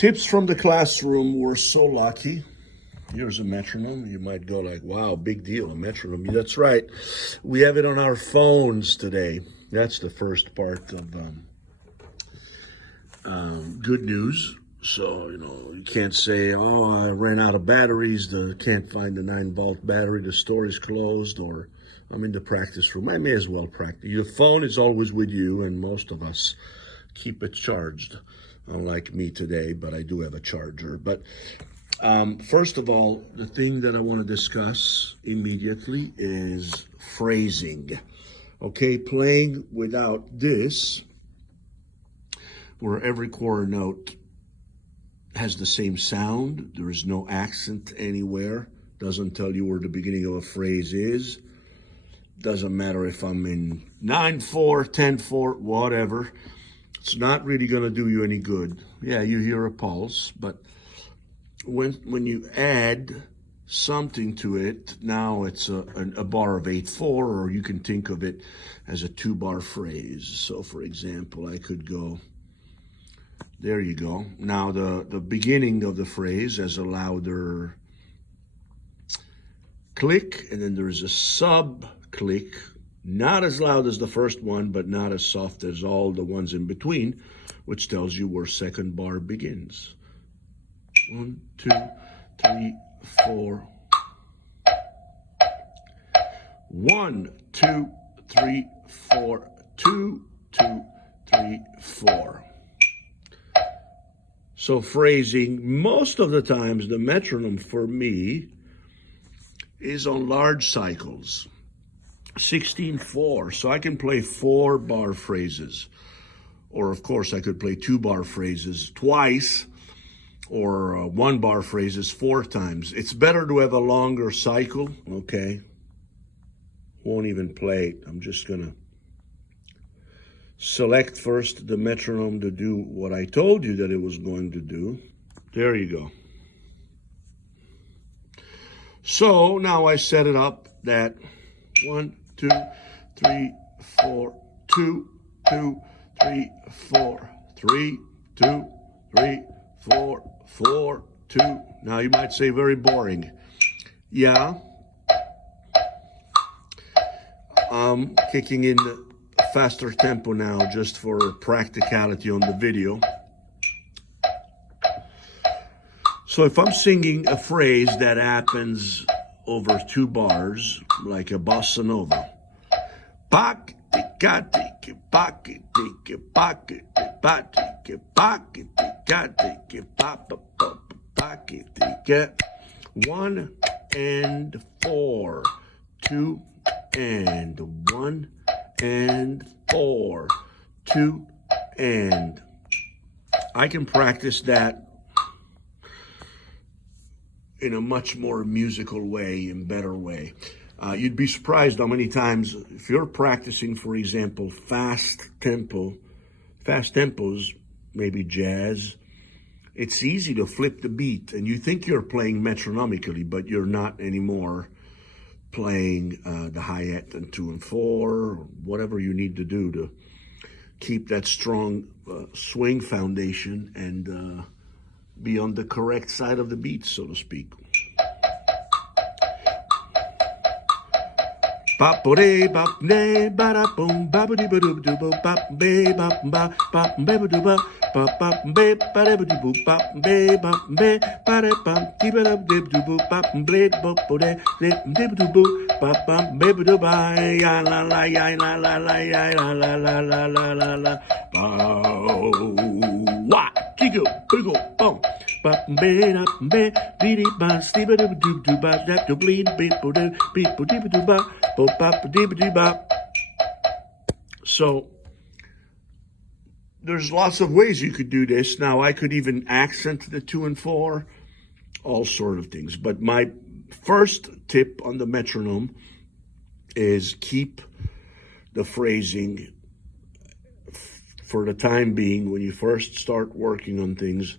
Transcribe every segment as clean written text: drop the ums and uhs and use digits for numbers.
Tips from the classroom. We're so lucky. Here's a metronome. You might go like, wow, big deal, a metronome. That's right. We have it on our phones today. That's the first part of good news. So, you can't say, oh, I ran out of batteries. Can't find the 9-volt battery. The store is closed, or I'm in the practice room. I may as well practice. Your phone is always with you, and most of us keep it charged. Unlike me today, but I do have a charger. But first of all, the thing that I want to discuss immediately is phrasing. Okay, playing without this, where every quarter note has the same sound, there is no accent anywhere, doesn't tell you where the beginning of a phrase is, doesn't matter if I'm in 9/4, 10/4, whatever. It's not really going to do you any good. Yeah, you hear a pulse, but when you add something to it, now it's a bar of 8/4, or you can think of it as a 2-bar phrase. So, for example, I could go, there you go. Now the beginning of the phrase has a louder click, and then there's a sub-click, not as loud as the first one, but not as soft as all the ones in between, which tells you where second bar begins. 1, 2, 3, 4. 1, 2, 3, 4. 2, 2, 3, 4. So phrasing, most of the times the metronome for me is on large cycles, 16/4. So I can play 4-bar phrases. Or of course I could play 2-bar phrases twice, or 1-bar phrases 4 times. It's better to have a longer cycle, okay? Won't even play it. I'm just gonna select first the metronome to do what I told you that it was going to do. There you go. So now I set it up that 1, 2, 3, 4, 2, 2, 3, 4, 3, 2, 3, 4, 4, 2. Now you might say very boring. Yeah. I'm kicking in a faster tempo now just for practicality on the video. So if I'm singing a phrase that happens over 2 bars, like a bossa nova, one and 4, 2 and 1 and 4, 2 and. I can practice that in a much more musical way and better way. You'd be surprised how many times, if you're practicing, for example, fast tempos, maybe jazz, it's easy to flip the beat, and you think you're playing metronomically, but you're not anymore playing the hi-hat and 2 and 4, whatever you need to do to keep that strong swing foundation and be on the correct side of the beat, so to speak. Bop de bop ne ba da boom ba ba dee ba doo doo bop be bop ba bop be ba doo ba bop bop be ba de ba doo bop bop be bop be ba de bop dee ba da doo doo bop blade bop de de de ba doo bop bop be ba doo ba ya la la ya la la la ya la la la la la la la bow wa tigo bigo boom. Bop be da be dee dee ba stee ba doo doo doo ba da doo bleed beep bo doo beep bo dee ba doo ba bop bop dee ba dee bop. So there's lots of ways you could do this. Now I could even accent the 2 and 4, all sort of things. But my first tip on the metronome is keep the phrasing, for the time being, when you first start working on things,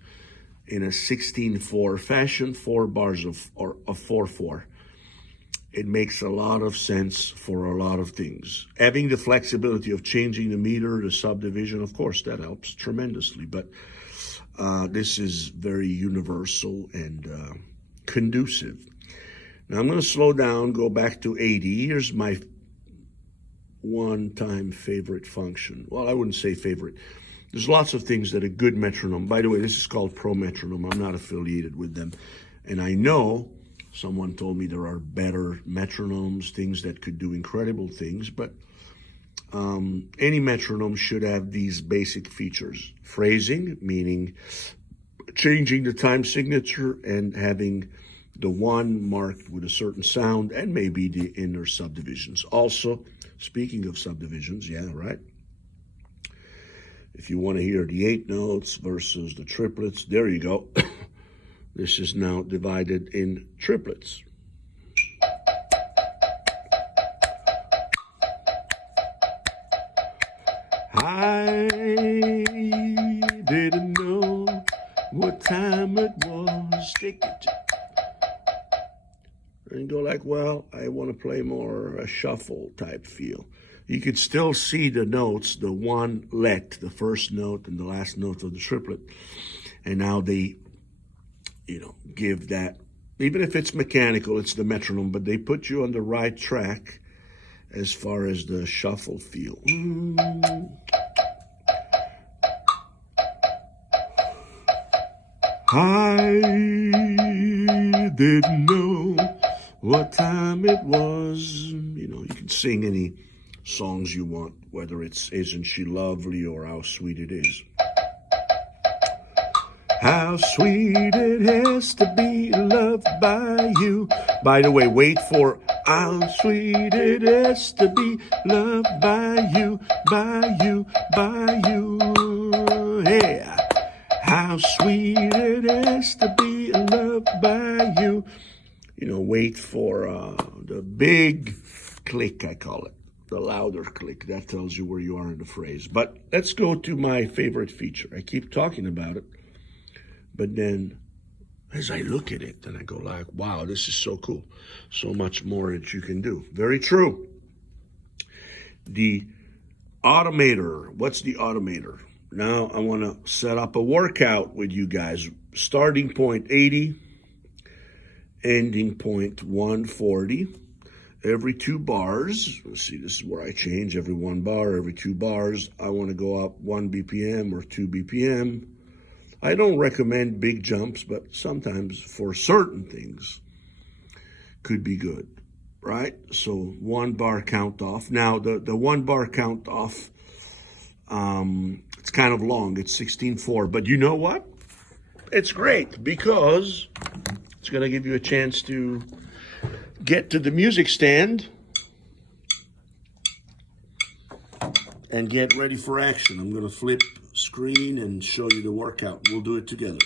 in a 16/4 fashion, 4 bars of 4/4. It makes a lot of sense for a lot of things. Having the flexibility of changing the meter, the subdivision, of course, that helps tremendously. But This is very universal and conducive. Now I'm going to slow down, go back to 80. Here's my one-time favorite function. Well, I wouldn't say favorite. There's lots of things that a good metronome, by the way, this is called Pro Metronome. I'm not affiliated with them. And I know someone told me there are better metronomes, things that could do incredible things, but any metronome should have these basic features. Phrasing, meaning changing the time signature and having the one marked with a certain sound, and maybe the inner subdivisions. Also, speaking of subdivisions, yeah, right? If you want to hear the 8 notes versus the triplets, there you go. This is now divided in triplets. I didn't know what time it was. Take it. And go like, well, I want to play more a shuffle type feel. You could still see the notes, the one let, the first note and the last note of the triplet. And now they, give that, even if it's mechanical, it's the metronome, but they put you on the right track as far as the shuffle feel. I didn't know what time it was. You can sing any songs you want, whether it's Isn't She Lovely or How Sweet It Is. How sweet it is to be loved by you. By the way, wait for how sweet it is to be loved by you, by you, by you. Yeah. How sweet it is to be loved by you. Wait for the big click, I call it. The louder click. That tells you where you are in the phrase. But let's go to my favorite feature. I keep talking about it. But then as I look at it, then I go like, wow, this is so cool. So much more that you can do. Very true. The automator. What's the automator? Now I want to set up a workout with you guys. Starting point 80, ending point 140. Every 2 bars, let's see, this is where I change. Every 1 bar, every 2 bars, I want to go up 1 BPM or 2 BPM. I don't recommend big jumps, but sometimes for certain things could be good, right? So 1 bar count off. Now the 1 bar count off, it's kind of long. It's 16/4, but you know what? It's great because it's going to give you a chance to get to the music stand and get ready for action. I'm going to flip screen and show you the workout. We'll do it together.